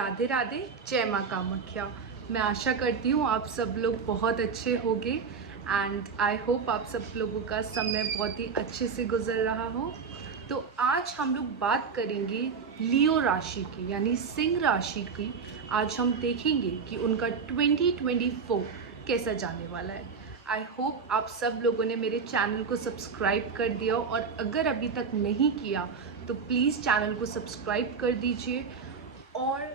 राधे राधे, जय माँ कामाख्या। मैं आशा करती हूँ आप सब लोग बहुत अच्छे होंगे एंड आई होप आप सब लोगों का समय बहुत ही अच्छे से गुजर रहा हो। तो आज हम लोग बात करेंगे लियो राशि की, यानी सिंह राशि की। आज हम देखेंगे कि उनका 2024 कैसा जाने वाला है। आई होप आप सब लोगों ने मेरे चैनल को सब्सक्राइब कर दिया, और अगर अभी तक नहीं किया तो प्लीज़ चैनल को सब्सक्राइब कर दीजिए और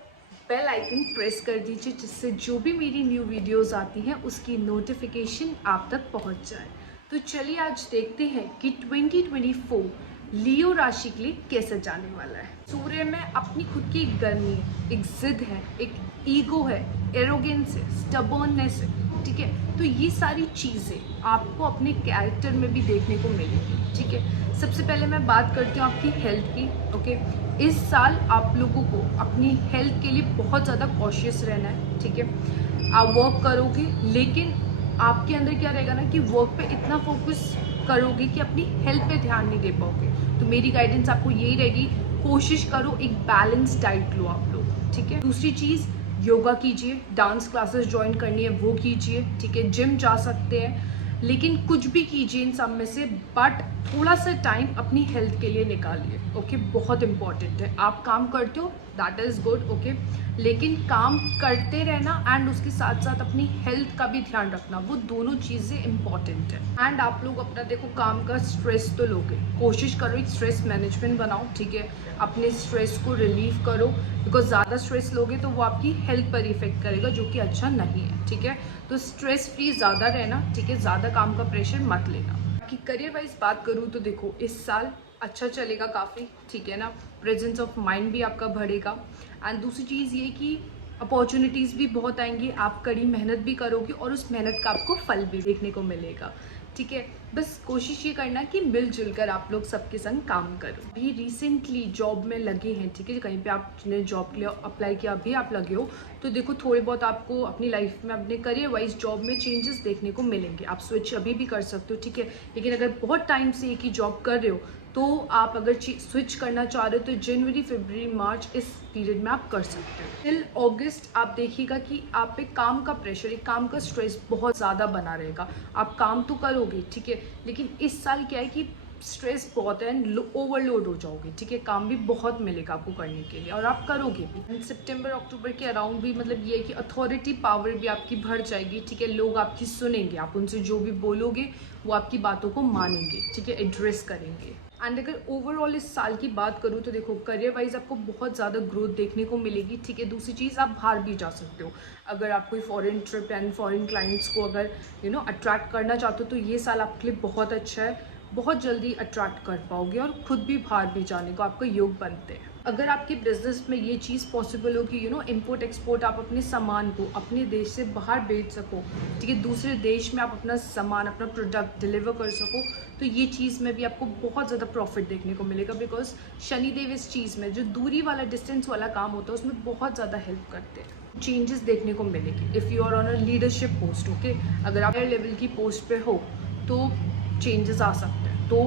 बेल आइकन प्रेस कर दीजिए, जिससे जो भी मेरी न्यू वीडियोस आती हैं उसकी नोटिफिकेशन आप तक पहुंच जाए। तो चलिए आज देखते हैं कि 2024 लियो राशि के लिए कैसे जाने वाला है। सूर्य में अपनी खुद की एक गर्मी है, एक जिद है, एक ईगो है, एरोगेंस है, स्टबर्ननेस है, ठीक है। तो ये सारी चीज़ें आपको अपने कैरेक्टर में भी देखने को मिलेगी, ठीक है। सबसे पहले मैं बात करती हूँ आपकी हेल्थ की। ओके, इस साल आप लोगों को अपनी हेल्थ के लिए बहुत ज़्यादा कॉशियस रहना है, ठीक है। आप वर्क करोगे, लेकिन आपके अंदर क्या रहेगा ना कि वर्क पे इतना फोकस करोगे कि अपनी हेल्थ पे ध्यान नहीं दे पाओगे। तो मेरी गाइडेंस आपको यही रहेगी, कोशिश करो एक बैलेंस डाइट लो आप लोग, ठीक है। दूसरी चीज़, योगा कीजिए, डांस क्लासेस ज्वाइन करनी है वो कीजिए, ठीक है। जिम जा सकते हैं, लेकिन कुछ भी कीजिए इन सब में से, बट थोड़ा सा टाइम अपनी हेल्थ के लिए निकालिए। ओके, बहुत इंपॉर्टेंट है। आप काम करते हो, दैट इज़ गुड, ओके, लेकिन काम करते रहना एंड उसके साथ साथ अपनी हेल्थ का भी ध्यान रखना, वो दोनों चीज़ें इंपॉर्टेंट है। एंड आप लोग अपना देखो काम का स्ट्रेस तो लोगे, कोशिश करो एक स्ट्रेस मैनेजमेंट बनाओ, ठीक है। अपने स्ट्रेस को रिलीव करो, बिकॉज ज़्यादा स्ट्रेस लोगे तो वो आपकी हेल्थ पर इफेक्ट करेगा, जो कि अच्छा नहीं है, ठीक है। तो स्ट्रेस फ्री ज़्यादा रहना, ठीक है, ज़्यादा काम का प्रेशर मत लेना। कि करियर वाइज बात करूँ तो देखो इस साल अच्छा चलेगा काफ़ी, ठीक है ना। प्रेजेंस ऑफ माइंड भी आपका बढ़ेगा एंड दूसरी चीज़ ये कि अपॉर्चुनिटीज़ भी बहुत आएंगी। आप कड़ी मेहनत भी करोगे और उस मेहनत का आपको फल भी देखने को मिलेगा, ठीक है। बस कोशिश ये करना कि मिलजुल कर आप लोग सबके संग काम करो। अभी रिसेंटली जॉब में लगे हैं, ठीक है, कहीं पे आपने जॉब के लिए अप्लाई किया, अभी आप लगे हो, तो देखो थोड़े बहुत आपको अपनी लाइफ में अपने करियर वाइज जॉब में चेंजेस देखने को मिलेंगे। आप स्विच अभी भी कर सकते हो, ठीक है। लेकिन अगर बहुत टाइम से एक ही जॉब कर रहे हो तो आप अगर स्विच करना चाह रहे हो तो जनवरी, फरवरी, मार्च इस पीरियड में आप कर सकते हो। टिल अगस्त आप देखिएगा कि आप पे काम का प्रेशर, एक काम का स्ट्रेस बहुत ज़्यादा बना रहेगा। आप काम तो करोगे, ठीक है, लेकिन इस साल क्या है कि स्ट्रेस बहुत है एंड ओवरलोड हो जाओगे, ठीक है। काम भी बहुत मिलेगा आपको करने के लिए और आप करोगे भी। सितंबर अक्टूबर के अराउंड भी मतलब ये है कि अथॉरिटी पावर भी आपकी बढ़ जाएगी, ठीक है। लोग आपकी सुनेंगे, आप उनसे जो भी बोलोगे वो आपकी बातों को मानेंगे, ठीक है, एड्रेस करेंगे। एंड अगर ओवरऑल इस साल की बात करूँ तो देखो करियर वाइज आपको बहुत ज़्यादा ग्रोथ देखने को मिलेगी, ठीक है। दूसरी चीज़, आप बाहर भी जा सकते हो। अगर आप कोई foreign trip and foreign clients को अगर अट्रैक्ट करना चाहते हो तो ये साल आपके लिए बहुत अच्छा है। बहुत जल्दी अट्रैक्ट कर पाओगे और खुद भी बाहर भी जाने को आपका योग बनते हैं। अगर आपके बिजनेस में ये चीज़ पॉसिबल हो कि इंपोर्ट एक्सपोर्ट आप अपने सामान को अपने देश से बाहर बेच सको, ठीक है, दूसरे देश में आप अपना सामान, अपना प्रोडक्ट डिलीवर कर सको, तो ये चीज़ में भी आपको बहुत ज़्यादा प्रॉफिट देखने को मिलेगा। बिकॉज शनिदेव इस चीज़ में जो दूरी वाला, डिस्टेंस वाला काम होता है उसमें बहुत ज़्यादा हेल्प करते हैं। चेंजेस देखने को मिलेगी if you are on a leadership post, okay. अगर आप हायर लेवल की पोस्ट पे हो तो चेंजेस आ सकते हैं। तो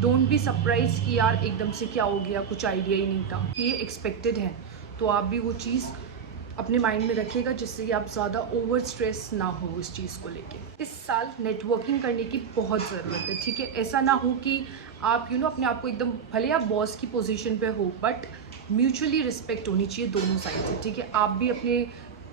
डोंट बी सरप्राइज कि यार एकदम से क्या हो गया, कुछ आइडिया ही नहीं था, ये एक्सपेक्टेड है। तो आप भी वो चीज़ अपने माइंड में रखिएगा, जिससे कि आप ज़्यादा ओवर स्ट्रेस ना हो इस चीज़ को लेके। इस साल नेटवर्किंग करने की बहुत ज़रूरत है, ठीक है। ऐसा ना हो कि आप अपने आप को एकदम, भले आप बॉस की पोजीशन पे हो, बट म्यूचुअली रिस्पेक्ट होनी चाहिए दोनों साइड से, ठीक है। आप भी अपने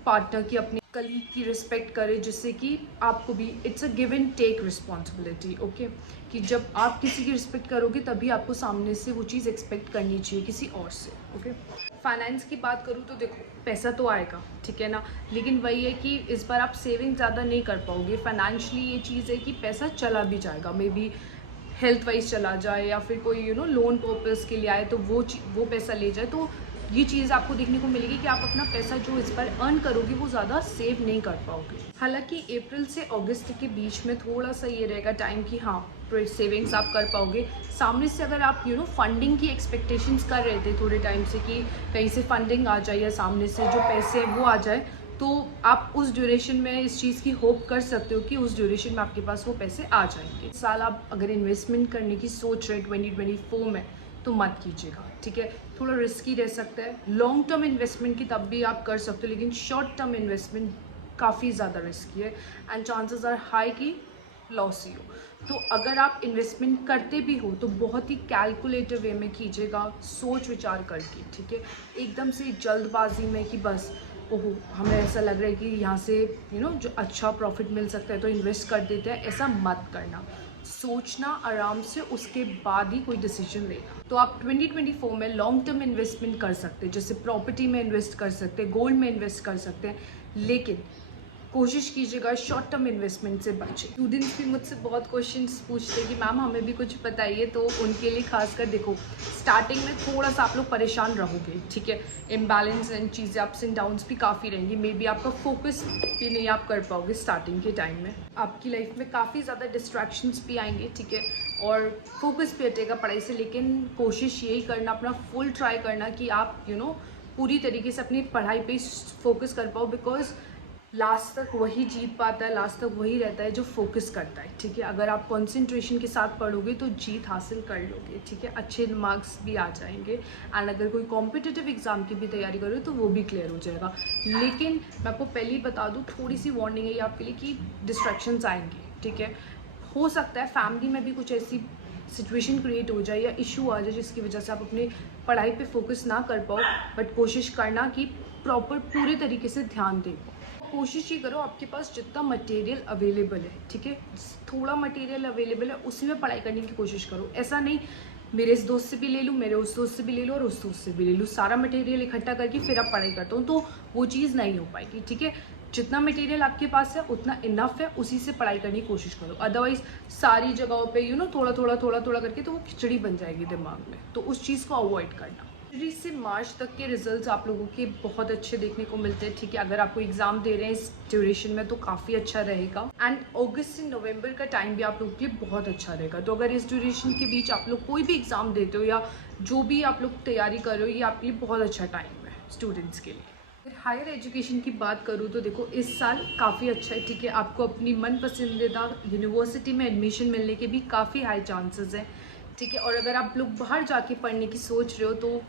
पार्टनर की, अपने कलीग की रिस्पेक्ट करें, जिससे कि आपको भी it's a give and take responsibility, okay. कि जब आप किसी की रिस्पेक्ट करोगे तभी आपको सामने से वो चीज़ एक्सपेक्ट करनी चाहिए किसी और से, ओके। फाइनेंस की बात करूँ तो देखो पैसा तो आएगा, ठीक है ना, लेकिन वही है कि इस बार आप सेविंग ज़्यादा नहीं कर पाओगे। फाइनेंशियली ये चीज़ है कि पैसा चला भी जाएगा, मे बी हेल्थ वाइज चला जाए या फिर कोई लोन पर्पज़ के लिए आए तो वो पैसा ले जाए। तो ये चीज़ आपको देखने को मिलेगी कि आप अपना पैसा जो इस बार अर्न करोगे वो ज़्यादा सेव नहीं कर पाओगे। हालांकि अप्रैल से अगस्त के बीच में थोड़ा सा ये रहेगा टाइम कि हाँ सेविंग्स आप कर पाओगे। सामने से अगर आप फंडिंग की एक्सपेक्टेशंस कर रहे थे थोड़े टाइम से कि कहीं से फंडिंग आ जाए या सामने से जो पैसे हैं वो आ जाए, तो आप उस ड्यूरेशन में इस चीज़ की होप कर सकते हो कि उस ड्यूरेशन में आपके पास वो पैसे आ जाएंगे। इस साल आप अगर इन्वेस्टमेंट करने की सोच रहे 2024 में तो मत कीजिएगा, ठीक है। थोड़ा रिस्की रह सकता है। लॉन्ग टर्म इन्वेस्टमेंट की तब भी आप कर सकते हो, लेकिन शॉर्ट टर्म इन्वेस्टमेंट काफ़ी ज़्यादा रिस्की है एंड चांसेस आर हाई कि लॉस ही हो। तो अगर आप इन्वेस्टमेंट करते भी हो तो बहुत ही कैलकुलेटिव वे में कीजिएगा, सोच विचार करके, ठीक है। एकदम से जल्दबाजी में कि बस ओहो हमें ऐसा लग रहा है कि यहाँ से जो अच्छा प्रॉफिट मिल सकता है तो इन्वेस्ट कर देते हैं, ऐसा मत करना। सोचना आराम से, उसके बाद ही कोई डिसीजन लेना। तो आप 2024 में लॉन्ग टर्म इन्वेस्टमेंट कर सकते हैं, जैसे प्रॉपर्टी में इन्वेस्ट कर सकते हैं, गोल्ड में इन्वेस्ट कर सकते हैं, लेकिन कोशिश कीजिएगा शॉर्ट टर्म इन्वेस्टमेंट से बचें। स्टूडेंट्स भी मुझसे बहुत क्वेश्चंस पूछते हैं कि मैम हमें भी कुछ बताइए, तो उनके लिए खासकर देखो, स्टार्टिंग में थोड़ा सा आप लोग परेशान रहोगे, ठीक है। इम्बैलेंस एंड चीज़ें, अप्स एंड डाउन्स भी काफ़ी रहेंगी। मे बी आपका फोकस भी नहीं आप कर पाओगे स्टार्टिंग के टाइम में। आपकी लाइफ में काफ़ी ज़्यादा डिस्ट्रैक्शंस भी आएंगे, ठीक है, और फोकस भी हटेगा पढ़ाई से। लेकिन कोशिश यही करना, अपना फुल ट्राई करना कि आप पूरी तरीके से अपनी पढ़ाई पे फोकस कर पाओ, बिकॉज लास्ट तक वही जीत पाता है, लास्ट तक वही रहता है जो फोकस करता है, ठीक है। अगर आप कंसंट्रेशन के साथ पढ़ोगे तो जीत हासिल कर लोगे, ठीक है, अच्छे मार्क्स भी आ जाएंगे। एंड अगर कोई कॉम्पिटिटिव एग्जाम की भी तैयारी करो तो वो भी क्लियर हो जाएगा। लेकिन मैं आपको पहले ही बता दूँ, थोड़ी सी वार्निंग है ये आपके लिए कि डिस्ट्रैक्शंस आएंगे, ठीक है। हो सकता है फैमिली में भी कुछ ऐसी सिचुएशन क्रिएट हो जाए या इशू आ जाए जिसकी वजह से आप अपनी पढ़ाई पे फोकस ना कर पाओ, बट कोशिश करना कि प्रॉपर पूरे तरीके से ध्यान दे पाओ। कोशिश ये करो आपके पास जितना मटेरियल अवेलेबल है, ठीक है, थोड़ा मटेरियल अवेलेबल है उसी में पढ़ाई करने की कोशिश करो। ऐसा नहीं मेरे इस दोस्त से भी ले लूँ, मेरे उस दोस्त से भी ले लूँ और उस दोस्त से भी ले लूँ, सारा मटेरियल इकट्ठा करके फिर आप पढ़ाई करता हूँ, तो वो चीज़ नहीं हो पाएगी, ठीक है। जितना मटेरियल आपके पास है उतना इनफ है, उसी से पढ़ाई करने की कोशिश करो। अदरवाइज सारी जगहों पे थोड़ा थोड़ा करके तो वो खिचड़ी बन जाएगी दिमाग में, तो उस चीज़ को अवॉइड करना। जनवरी से मार्च तक के रिजल्ट्स आप लोगों के बहुत अच्छे देखने को मिलते हैं, ठीक है। अगर आपको एग्जाम दे रहे हैं इस ड्यूरेशन में तो काफ़ी अच्छा रहेगा। एंड अगस्त से नवंबर का टाइम भी आप लोगों के लिए बहुत अच्छा रहेगा। तो अगर इस ड्यूरेशन के बीच आप लोग कोई भी एग्जाम देते हो या जो भी आप लोग तैयारी कर रहे हो, ये आपके लिए बहुत अच्छा टाइम है स्टूडेंट्स के लिए। फिर हायर एजुकेशन की बात करूँ तो देखो इस साल काफ़ी अच्छा है, ठीक है। आपको अपनी मन पसंदीदा यूनिवर्सिटी में एडमिशन मिलने के भी काफ़ी हाई चांसेस हैं, ठीक है। और अगर आप लोग बाहर जाके पढ़ने की सोच रहे हो तो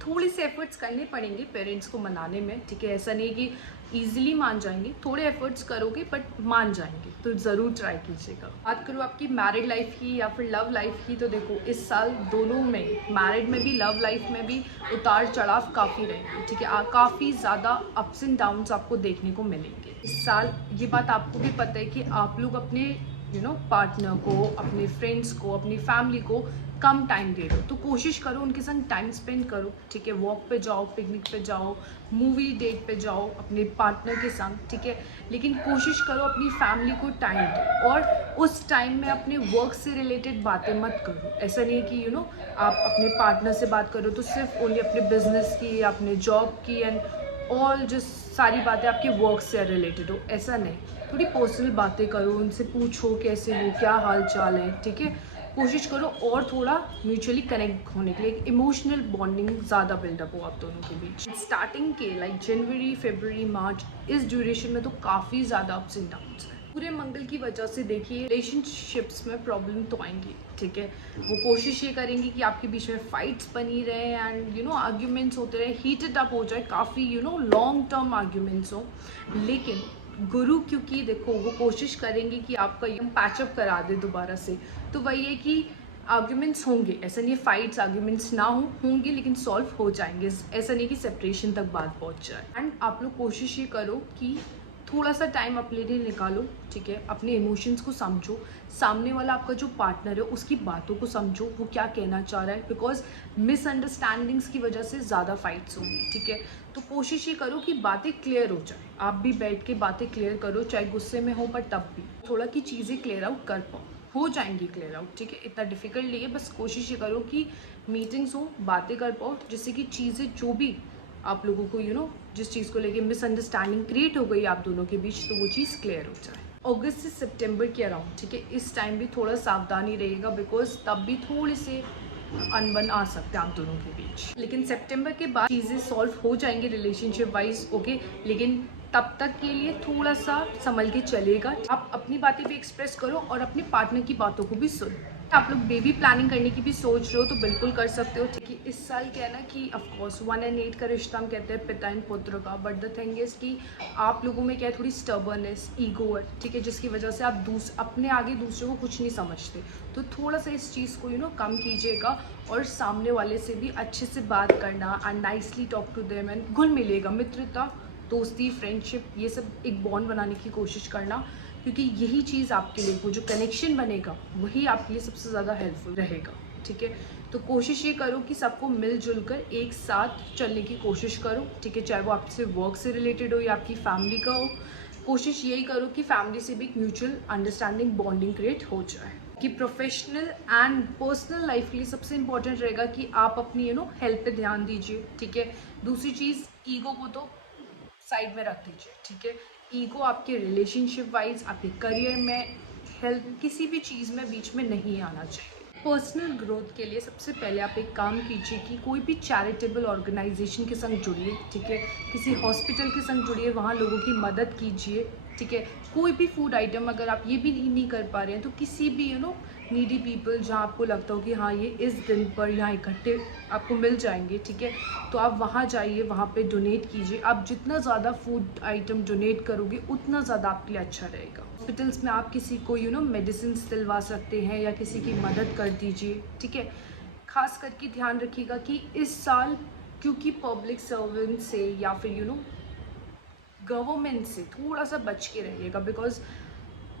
थोड़ी से एफर्ट्स करने पड़ेंगे पेरेंट्स को मनाने में, ठीक है। ऐसा नहीं कि ईजिली मान जाएंगे, थोड़े एफर्ट्स करोगे बट मान जाएंगे, तो ज़रूर ट्राई कीजिएगा। बात करूँ आपकी मैरिड लाइफ की या फिर लव लाइफ की, तो देखो इस साल दोनों में, मैरिड में भी लव लाइफ में भी उतार चढ़ाव काफ़ी रहेंगे, ठीक है। काफ़ी ज़्यादा अप्स एंड डाउन्स आपको देखने को मिलेंगे इस साल। ये बात आपको भी पता है कि आप लोग अपने पार्टनर को, अपने फ्रेंड्स को, अपनी फैमिली को कम टाइम दे दो, तो कोशिश करो उनके संग टाइम स्पेंड करो, ठीक है। वॉक पे जाओ, पिकनिक पे जाओ, मूवी डेट पे जाओ अपने पार्टनर के संग, ठीक है। लेकिन कोशिश करो अपनी फैमिली को टाइम दो, और उस टाइम में अपने वर्क से रिलेटेड बातें मत करो। ऐसा नहीं है कि आप अपने पार्टनर से बात करो तो सिर्फ ओनली अपने बिजनेस की या अपने जॉब की एंड ऑल जो सारी बातें आपके वर्क से रिलेटेड हो, ऐसा नहीं। थोड़ी पर्सनल बातें करो, उनसे पूछो कैसे हो, क्या हाल चाल है, ठीक है। कोशिश करो और थोड़ा म्यूचुअली कनेक्ट होने के लिए, एक इमोशनल बॉन्डिंग ज़्यादा बिल्डअप हो आप दोनों के बीच। स्टार्टिंग के लाइक जनवरी, फरवरी, मार्च, इस ड्यूरेशन में तो काफ़ी ज़्यादा अप्स एंड डाउन्स हैं। पूरे मंगल की वजह से देखिए रिलेशनशिप्स में प्रॉब्लम तो आएंगी, ठीक है। वो कोशिश ये करेंगे कि आपके बीच में फाइट्स बनी रहे एंड आर्ग्यूमेंट्स होते रहे, हीटेड अप हो जाए, काफ़ी लॉन्ग टर्म आर्ग्यूमेंट्स हो। लेकिन गुरु क्योंकि देखो वो कोशिश करेंगे कि आपका ये पैचअप करा दे दोबारा से, तो वही है कि आर्ग्यूमेंट्स होंगे, ऐसा नहीं फाइट्स आर्ग्यूमेंट्स ना होंगे, लेकिन सॉल्व हो जाएंगे। ऐसा नहीं कि सेपरेशन तक बात पहुंच जाए। एंड आप लोग कोशिश ये करो कि थोड़ा सा टाइम अपने लिए निकालो, ठीक है। अपने इमोशंस को समझो, सामने वाला आपका जो पार्टनर है उसकी बातों को समझो, वो क्या कहना चाह रहा है, बिकॉज मिसअंडरस्टैंडिंग्स की वजह से ज़्यादा फाइट्स होंगी, ठीक है। तो कोशिश ये करो कि बातें क्लियर हो जाए, आप भी बैठ के बातें क्लियर करो, चाहे गुस्से में हो पर तब भी थोड़ा कि चीज़ें क्लियर आउट कर पाओ, हो जाएंगी क्लियर आउट, ठीक है। इतना डिफिकल्ट नहीं है, बस कोशिश ये करो कि मीटिंग्स हो, बातें कर पाओ, जिससे कि चीज़ें जो भी आप लोगों को जिस चीज़ को लेके मिसअंडरस्टैंडिंग क्रिएट हो गई आप दोनों के बीच, तो वो चीज़ क्लियर हो जाए। अगस्त से सितंबर के अराउंड, ठीक है, इस टाइम भी थोड़ा सावधानी रहेगा, बिकॉज तब भी थोड़े से अनबन आ सकते हैं आप दोनों के बीच। लेकिन सितंबर के बाद चीज़ें सॉल्व हो जाएंगी रिलेशनशिप वाइज, ओके। लेकिन तब तक के लिए थोड़ा सा संभल के चलेगा। आप अपनी बातें भी एक्सप्रेस करो और अपने पार्टनर की बातों को भी सुनो, आप लोग बेबी प्लानिंग करने की भी सोच रहे हो तो बिल्कुल कर सकते हो। ठीक है, इस साल क्या है ना कि ऑफकोर्स 1 and 8 का रिश्ता हम कहते हैं पिता एंड पुत्र का, बट द थिंग इज़ कि आप लोगों में क्या है, थोड़ी स्टबर्नेस, ईगो है। ठीक है, जिसकी वजह से आप अपने आगे दूसरे को कुछ नहीं समझते। तो थोड़ा सा इस चीज़ को कम कीजिएगा और सामने वाले से भी अच्छे से बात करना and nicely talk to them and घुल मिलेगा, मित्रता, दोस्ती, फ्रेंडशिप, ये सब एक बॉन्ड बनाने की कोशिश करना, क्योंकि यही चीज़ आपके लिए, वो जो कनेक्शन बनेगा वही आपके लिए सबसे ज़्यादा हेल्पफुल रहेगा। ठीक है, तो कोशिश ये करो कि सबको मिलजुल कर एक साथ चलने की कोशिश करो। ठीक है, चाहे वो आपसे वर्क से रिलेटेड हो या आपकी फैमिली का हो, कोशिश यही करो कि फैमिली से भी एक म्यूचुअल अंडरस्टैंडिंग, बॉन्डिंग क्रिएट हो जाए। कि प्रोफेशनल एंड पर्सनल लाइफ के लिए सबसे इंपॉर्टेंट रहेगा कि आप अपनी हेल्थ पे ध्यान दीजिए। ठीक है, दूसरी चीज़, ईगो को तो साइड में रख दीजिए। ठीक है, ईगो आपके रिलेशनशिप वाइज, आपके करियर में, हेल्थ, किसी भी चीज़ में बीच में नहीं आना चाहिए। पर्सनल ग्रोथ के लिए सबसे पहले आप एक काम कीजिए कि कोई भी चैरिटेबल ऑर्गेनाइजेशन के संग जुड़िए। ठीक है, किसी हॉस्पिटल के संग जुड़िए, वहाँ लोगों की मदद कीजिए। ठीक है, कोई भी फूड आइटम अगर आप ये भी नहीं कर पा रहे हैं तो किसी भी नीडी पीपल, जहाँ आपको लगता हो कि हाँ ये इस दिन पर यहाँ इकट्ठे आपको मिल जाएंगे, ठीक है, तो आप वहाँ जाइए, वहाँ पे डोनेट कीजिए। आप जितना ज़्यादा फूड आइटम डोनेट करोगे उतना ज़्यादा आपके लिए अच्छा रहेगा। हॉस्पिटल्स में आप किसी को मेडिसिन दिलवा सकते हैं या किसी की मदद कर दीजिए। ठीक है, खास करके ध्यान रखिएगा कि इस साल, क्योंकि पब्लिक सर्वेंट से या फिर गवर्नमेंट से थोड़ा सा बच के रहिएगा, बिकॉज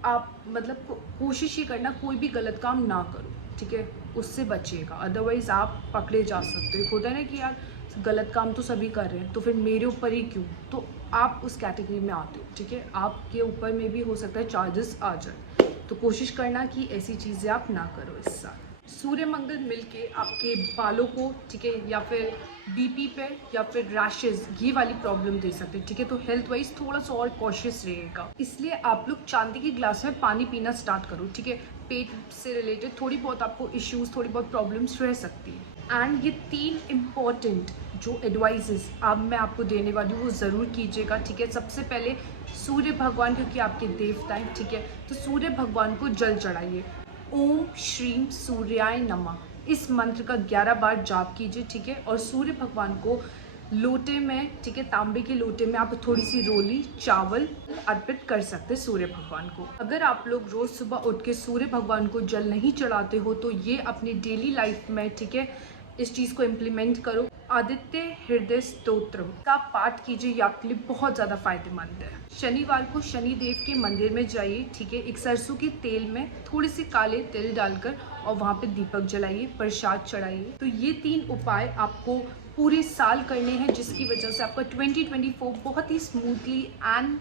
आप मतलब कोशिश ये करना कोई भी गलत काम ना करो। ठीक है, उससे बचिएगा, अदरवाइज़ आप पकड़े जा सकते हो। होता है ना कि यार गलत काम तो सभी कर रहे हैं तो फिर मेरे ऊपर ही क्यों, तो आप उस कैटेगरी में आते हो। ठीक है, आपके ऊपर में भी हो सकता है चार्जेस आ जाए, तो कोशिश करना कि ऐसी चीज़ें आप ना करो इस साल। सूर्य मंगल मिलके आपके बालों को, ठीक है, या फिर बीपी पे या फिर रैशेज, ये वाली प्रॉब्लम दे सकते हैं। ठीक है, तो हेल्थ वाइज थोड़ा सा और कॉशियस रहेगा। इसलिए आप लोग चांदी के ग्लास में पानी पीना स्टार्ट करो। ठीक है, पेट से रिलेटेड थोड़ी बहुत आपको इश्यूज, थोड़ी बहुत प्रॉब्लम्स रह सकती है। एंड ये 3 इम्पॉर्टेंट जो एडवाइजेस अब मैं आपको देने वाली हूँ वो ज़रूर कीजिएगा। ठीक है, सबसे पहले सूर्य भगवान, क्योंकि आपके देवता हैं, ठीक है, तो सूर्य भगवान को जल चढ़ाइए। ओम श्रीम सूर्याय नमः, इस मंत्र का 11 बार जाप कीजिए। ठीक है, और सूर्य भगवान को लोटे में, ठीक है, तांबे के लोटे में आप थोड़ी सी रोली चावल अर्पित कर सकते हैं सूर्य भगवान को। अगर आप लोग रोज़ सुबह उठ के सूर्य भगवान को जल नहीं चढ़ाते हो तो ये अपनी डेली लाइफ में, ठीक है, इस चीज़ को इम्प्लीमेंट करो। आदित्य हृदय स्तोत्र का पाठ कीजिए, ये आपके लिए बहुत ज़्यादा फायदेमंद है। शनिवार को शनि देव के मंदिर में जाइए। ठीक है, एक सरसों के तेल में थोड़ी सी काले तिल डालकर और वहाँ पे दीपक जलाइए, प्रसाद चढ़ाइए। तो ये 3 उपाय आपको पूरे साल करने हैं, जिसकी वजह से आपका 2024 बहुत ही स्मूथली एंड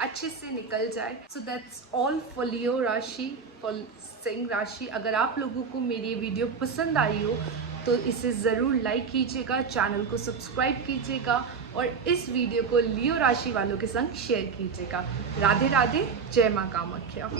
अच्छे से निकल जाए। सो दैट्स ऑल फॉर लियो राशि, फॉर सिंह राशि। अगर आप लोगों को मेरी ये वीडियो पसंद आई हो तो इसे ज़रूर लाइक कीजिएगा, चैनल को सब्सक्राइब कीजिएगा और इस वीडियो को लियो राशि वालों के संग शेयर कीजिएगा। राधे राधे, जय माँ कामाख्या।